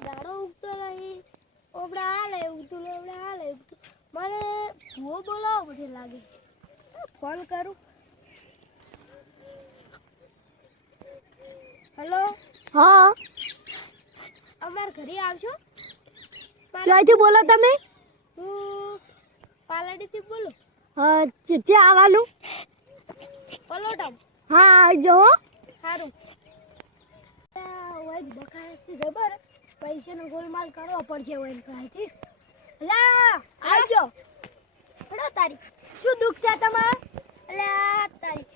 દાડો ઉગતો નહીં ઓબડા હાલે ઉગતું ઓબડા હાલે ઉગતું મને ભૂવો બોલાવો બધે લાગે ફોન કરું હેલો હા અમાર ઘરે આવશો ક્યાંથી બોલો તમે હું પાલડીથી બોલું ક્યાં આવવાનું પલોટામ હા આવજો હો સારું વાજ બખાડથી જબર પૈસાનો ગોલમાલ કરવો પડશે ઓય કાંઈથી લા આવજો હડો તારી શું દુખ છે તમારે અલ્યા તારી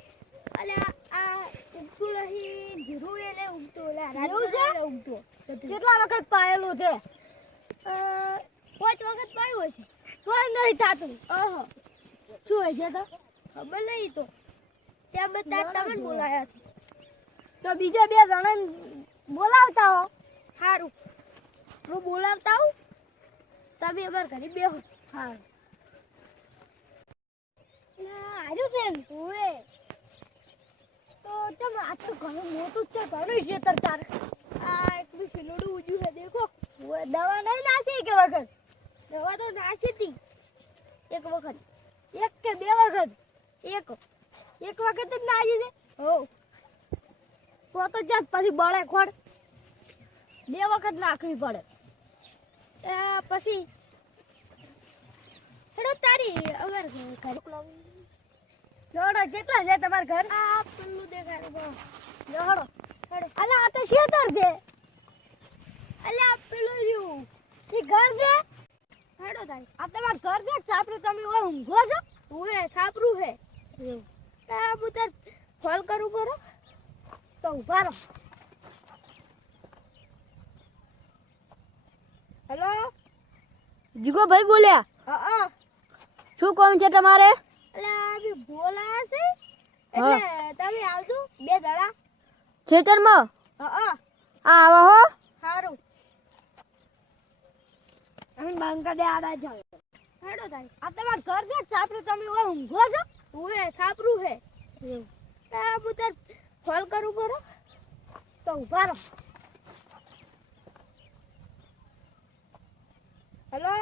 અલ્યા આ ઉગતું નહીં જરૂર એને ઉગતું લા એવું છે ઉગતું કેટલા વખત પાયેલું છે 5 વખત પાયું હશે તોય નહીં થાતું ઓહો શું હોય છે તો ખબર નહીં તો ત્યાં બધા તમને બોલાયા છે તો બીજા 2 જણાને બોલાવતા હો સારું હું બોલાવતા હું તમે અમારા ઘરે બેહો સારું આવ્યું છે ને ઓએ તો તમે આટલું ઘણું મોટું છે ઘણું ખેતર તાર આ એકલું શિલોડું ઉજ્યું છે દેખો ઓએ દવા નહીં નાખી કે વખત દવા તો નાખી હતી એક વખત એક કે 2 વખત એક વખત જ નાખી છે હો તો જાત પછી બળે ખોડ 2 વખત નાખવી પડે પછી હેડો તારી અમાર ઘર જોડો કેટલા છે તમારા ઘર આ પેલું દેખાડે બહુ જોડો હેડો અલા આ તો ખેતર છે અલ્યા પેલું રહ્યું એ ઘર છે હેડો તારી આ તમારું ઘર છે સાપરું તમે ઓય ઊંઘો છો ઓએ સાપરું હે એવું આ બુતર ફોલ કરું કરો તો ઉભા રહો હેલો જીગો ભાઈ બોલ્યા હા શું કોમ છે તમારે અલ્યા અભી બોલા છે એટલે તમે આવજો 2 દડા ખેતરમાં હા આવો હો સારું અમે બાંકા દે આડા જાવ હેડો તારી આ તમારું ઘર છે સાપરું તમે ઓય ઊંઘો છો ઓએ સાપરું હે એવું આ બુતર ફોલ કરું કરો તો ઉભા રહો હેલો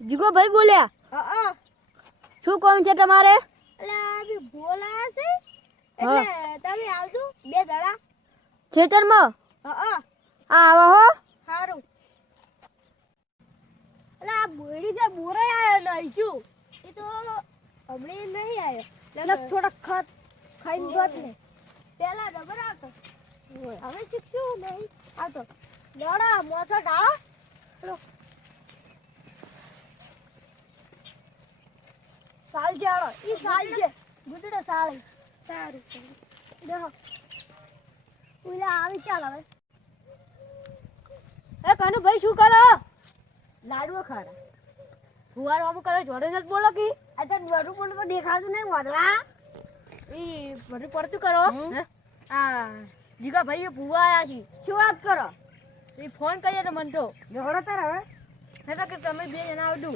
જીગો ભાઈ બોલ્યા હા શું કોમ છે તમારે અલ્યા અભી બોલા છે એટલે તમે આવજો 2 દડા ખેતરમાં હા આવો હો સારું અલા આ બોડી છે બોરે આયો નહીં શું એ તો હમણે નહીં આવ્યો એટલે થોડા ખત ખાઈને જોત ને પેલા જબર આવતો ઓય હવે શીખશું નહીં આવતો દોડા મોસો ડાળો સાલ છે આળો ઈ સાલ છે ગુડડો સાલ સારું દેખો ઉલા આવી ચાલ હવે એ કાનુ ભાઈ શું કરો લાડવો ખારા ફુવારો આમ કરે જોડે જ બોલો કે આ તો વડું બોલો તો દેખાતું નહીં વડવા ઈ વડું પડતું કરો આ જીગા ભાઈ ફુવા આયા છે શું વાત કરો એ ફોન કરીએ તો મન તો જોડો તાર હવે એટલે કે તમે 2 જણા આવજો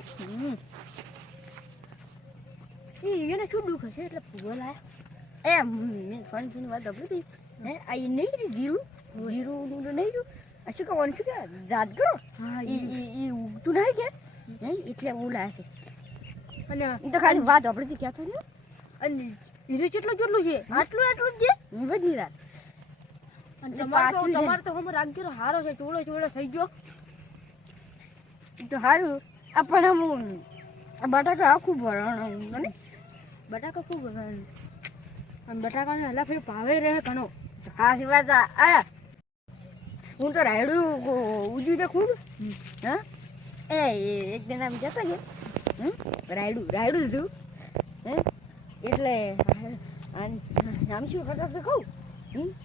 એને શું દુખ હશે એટલે ફુવા લાયા એ મેં ફોન ફોન વાત આપી હે આ નહીં જીરું નું નહીં રહ્યું આ શું કહેવાનું શું કે યાદ કરો હા એ ઉગતું નહીં કે નહીં એટલે ઓલા છે અને તો ખાલી વાત આપણે ક્યાં થયું અને બીજું કેટલું છે આટલું જ છે હું જ નહીં રાત અને તમારે તો હમ રાખજો હારો છે ચોળો થઈ ગયો તો સારું આપણને હું બટાકા આખું ભરણ મને બટાકા ખૂબ ભરણ અને બટાકાને હલા ફેર ભાવે રહે ઘણો હા સી વાત આ હું તો રાયડું ઉજ્યું છે ખૂબ હા એ એક દિન આમ જતા છે રાયડું લીધું હે એટલે આમ શું કરતા તો કહું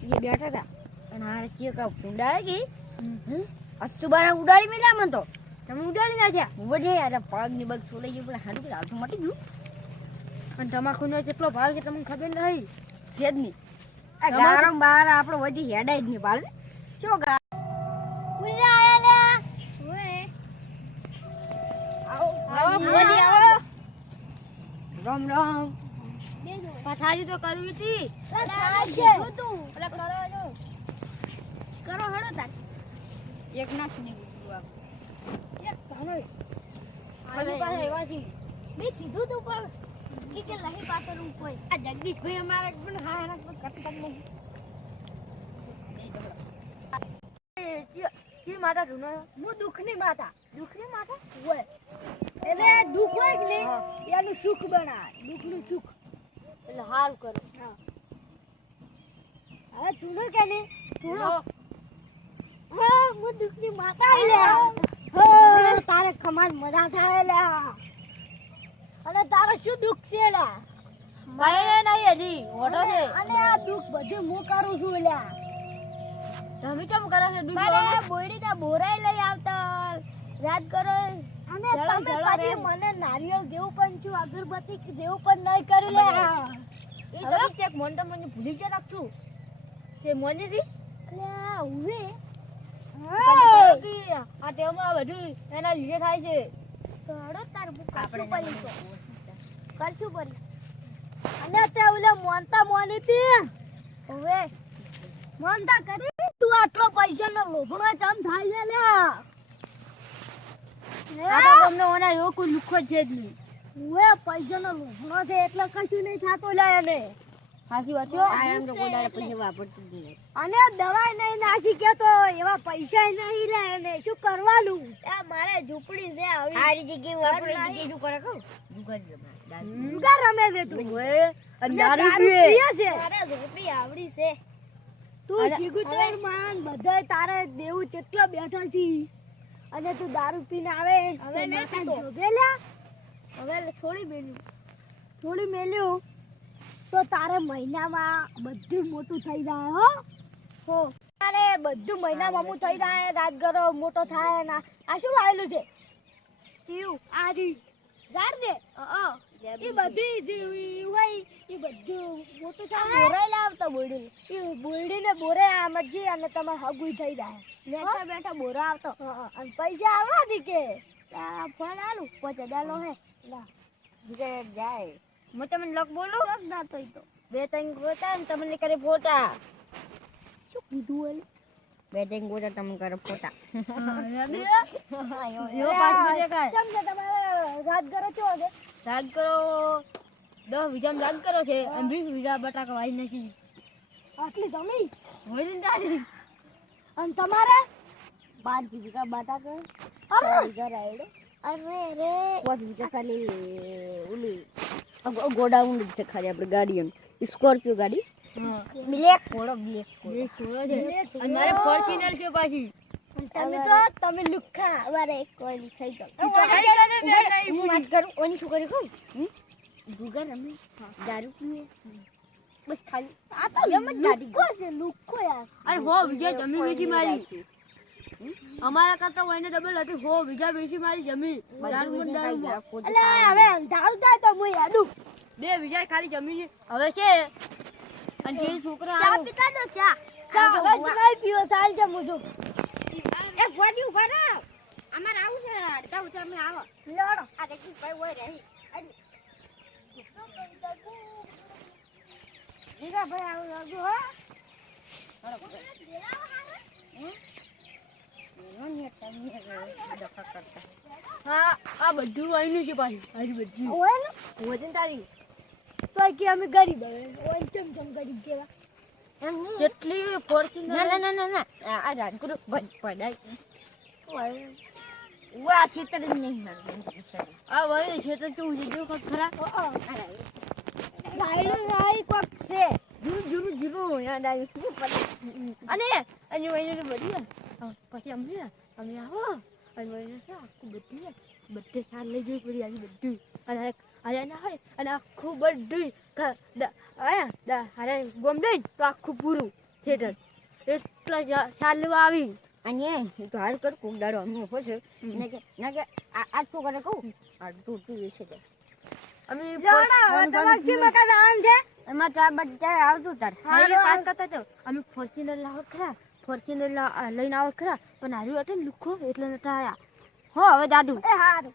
એ બેઠા હતા અને હારે કે કા કુંડા ગઈ અસુબારા ઉડાડી મેલા મન તો તમે ઉડાડી નાખ્યા વધે યાર પગની બગ સોલાઈ ગયું પણ હાડું હાથું મટી ગયું અને તમાકુનો કેટલો ભાવ છે તમને ખબર નહીં સેજની આ ગારમ બાર આપણો વધી હેડાઈ જ નહીં પાડે શું ગા ઉલ્લા આયા ઓએ આવો રામ રામ પથારી તો કરવી હતી કરો હેડો તાર એક ના સુની દીધું એક તાનો આની પાસે એવા છે મેં કીધું તું પણ કે લહી પાછળ કોઈ આ જગદીશભાઈ અમારા પણ હા એના પર કટ નહીં કી માતા જૂનો હું દુઃખની માતા હોય એટલે દુઃખ હોય કે નહીં એનું સુખ બનાવે દુઃખનું સુખ એટલે હાલ કરો હા હવે તું કે નહીં તું હા હું દુઃખની માતા લે તારે કમાન મજા થાય લે અને તારે શું દુઃખ છે લે મારે નહીં હજી ઓટો છે અને આ દુઃખ બધું હું કરું છું લે તમે કેમ કરો છો મારે બોયડી તા બોરાઈ લઈ આવતા રાત કરો અને તમે પાછી મને નારિયેળ જેવું પણ છું અગરબત્તી જેવું પણ નહીં કરી લે એ તો એક મોન્ટો મને ભૂલી જ રાખતું તે મોંજી લે ઉવે આ ટેમમાં બધું એના લીધે થાય છે કડો તાર બુ કાપડે પડી તો કરશું પડી અને તે ઓલે મોનતા મોની તી હવે મોનતા કરી તું આટલો પૈસા નો લોભણો ચમ થાય છે લે આ તો તમને ઓના એવો કોઈ લુખો છે જ નહીં ઓએ પૈસા નો લોભણો છે એટલે કશું નહીં થાતો લે એને સાચી વાત છે આરામ તો કોઈ દાડે પૈસા વાપરતું જ નહીં અને દવાઈ નહીં નાખી કે તો એવા પૈસા નહીં લે એને શું કરવાનું આ મારે ઝૂંપડી છે આવી સારી જગ્યાએ વાપરે જગ્યાએ શું કરે કહું જુગાર રમે છે તું ઓએ અને દારૂ પીએ પીએ છે મારે ઝૂંપડી આવડી છે તું શીખુતર માન બધાય તારે દેવું કેટલો બેઠો છી અને તું દારૂ પીને આવે હવે નહીં પીતો હવે થોડી મેલ્યું તો તારે મહિનામાં બધું મોટું થઈ જાય હો તારે બધું મહિનામાં મોટું થઈ જાય રાજગરો મોટો થાય ના આ શું આવેલું છે એવું આ ઝાડ દે એ બધું હોય એ બધું મોટું થાય બોરાઈ લાવતા બોયડી એ બોયડીને બોરે આમજી અને તમારે હગુઈ થઈ જાય બેઠા બેઠા બોરા આવતો અને પૈસા આવવા દી કે ફોન આલું પછી ડાલો હે લા જગ્યાએ જાય હું તમને લક બોલું ના થઈ તો બે ત્રણ ગોતા ને તમને કરે ફોટા શું કીધું ઓલે બે ત્રણ ગોતા તમને કરે ફોટા એવો પાછું દેખાય ચમ છે તમારે રાજગરો ચો છે રાગ કરો 10 વીઘામાં રાગ કરો છે અને 20 વીઘા બટાકા વાઈ નાખી આટલી જમી હોય ને તારી અને તમારે 5 વીઘા બટાકા અરે વીઘા રાયડો અરે 5 વીઘા ખાલી ઓલી ગોડાઉન છે ખાલી આપણે ગાડી એમ સ્કોર્પિયો ગાડી બ્લેક ઘોડો બ્લેક ઘોડો છે અને મારે ફોર્ચ્યુનર છે પાછી તમે લુખ્ખા અમારે કોઈ થઈ ગયો હું વાત કરું ઓની છોકરી કહું ગુગર અમે દારૂ પીએ બસ ખાલી આ તો લુખ્ખો છે લુખ્ખો યાર અરે હો વિજય જમીન વેચી મારી અમારા કરતા કોઈને ડબલ હતી હો વિજય વેચી મારી જમીન દારૂ એટલે હવે અંધારું થાય તો હું યાદું 2 વિજય ખાલી જમીન હવે છે અને જે છોકરા ચા પીતા દો ચા હવે નહીં પીવો સાલ છે મુજો એ ફોડી ઉભા રહો અમાર આવું છે અડધા ઉતા અમે આવો લડો આ દેખી ભાઈ હોય રહી જીગા ભાઈ આવું લાગુ હો હા આ બધું આઈનું છે પાછું હજી બધું ઓય ને વજન તારી તો કે અમે ગરીબ હવે ઓય ચમ ગરીબ કેવા એમ નહીં જેટલી ફોર્ચ્યુનર ના આ રાજગુરુ પડાય વા ચિત્ર નહીં આ વળી ક્ષેત્ર તું જીજો ખરા રાઈડ રાઈ કોક છે જીરું યાદ આવ્યું અને વહીને બધી પછી અમે આવો અને વહીને આખું બધી બધે સાર લઈ જવી પડી આજે બધું અને ના હોય અને આખું બધું ગોમ દઈ તો આખું પૂરું થિયેટર એટલા સાર લેવા આવી અને તો હાલ કર કોક દાડો અમે ઉભો છે ના કે આ તો કરે કહું આ તું વિશે છે અમે તમાર કે મકા દાન છે એમાં ચાર બચ્ચા આવતું તાર પાસ કરતા તો અમે ફોર્ચ્યુનર લાવો ખરા ફોર્ચ્યુનર લઈને આવો ખરા પણ હાર્યું એટલે લુખો એટલે નતા આયા હો હવે દાદુ એ હારું